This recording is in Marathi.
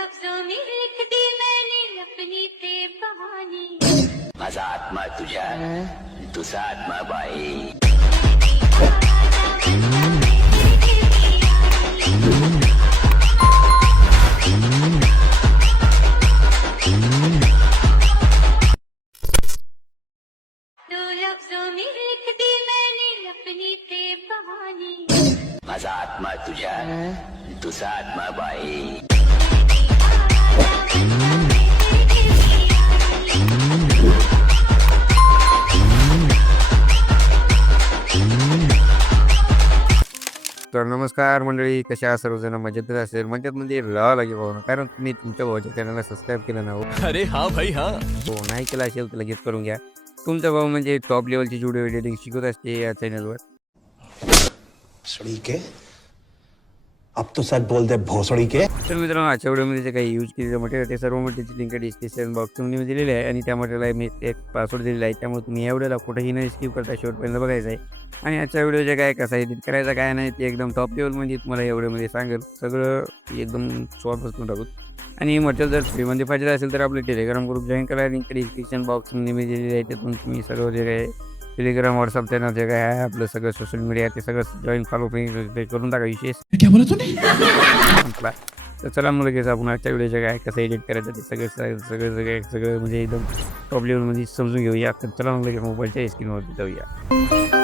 लफ्जों में लिख दी मैंने अपनी बेबहानी। माझा आत्मा तुझ्या तुझा आत्मा बाई। दो लफ्जों में लिख दी मैंने अपनी बेबहानी। माझा आत्मा तुझ्या तुझा आत्मा बाई। तर नमस्कार मंडळी, कशा आहात सर्वजण? मजेत असेल, मजेत म्हणजे राहावं लागेल भाऊ, कारण तुम्ही तुमच्या भाऊच्या चॅनलला सबस्क्राईब केलं ना हो. अरे हाँ भाई हाँ. हो, नाही केलं असेल तर लगेच करून घ्या. तुमचा भाऊ म्हणजे टॉप लेवलची व्हिडिओ एडिटिंग शिकवत असते या चॅनलवर. भोसड़ी के अब तो सच बोल दे भोसड़ी के. तर मित्रांनो, आजच्या व्हिडिओमध्ये जे काही यूज केलेलं मटेरियल ते सर्व मटेरियलची लिंक डिस्क्रिप्शन बॉक्समध्ये दिलेली आहे आणि त्या मटेरियलला मी एक पासवर्ड दिलेला आहे. त्यामुळे तुम्ही या व्हिडिओला कुठेही न स्किप करता शेवटपर्यंत बघायचं आहे. आणि आजच्या व्हिडिओ जे काय कसं एडिट करायचं काय नाही ते एकदम टॉप लेवलमध्ये तुम्हाला या व्हिडिओमध्ये सांगेल. सगळं एकदम सॉल्व टाकू. आणि मटेरियल जर फ्रीमध्ये पाहिजे असेल तर आपले टेलिग्राम ग्रुप जॉईन करा. लिंक डिस्क्रिप्शन बॉक्समध्ये मी दिलेली आहे. त्यातून तुम्ही सर्व जे काय टेलिग्राम व्हॉट्सअप चॅनल जे काय आहे आपलं सगळं सोशल मीडिया ते सगळं जॉईन फॉलो करून टाका. विशेष तर चला मग लगेच आपण आजच्या व्हिडिओचे काय कसं एडिट करायचं ते सगळं म्हणजे एकदम टॉप लेवलमध्ये समजून घेऊया. तर चला मग लगेच मोबाईलच्या स्क्रीनवरती जाऊया.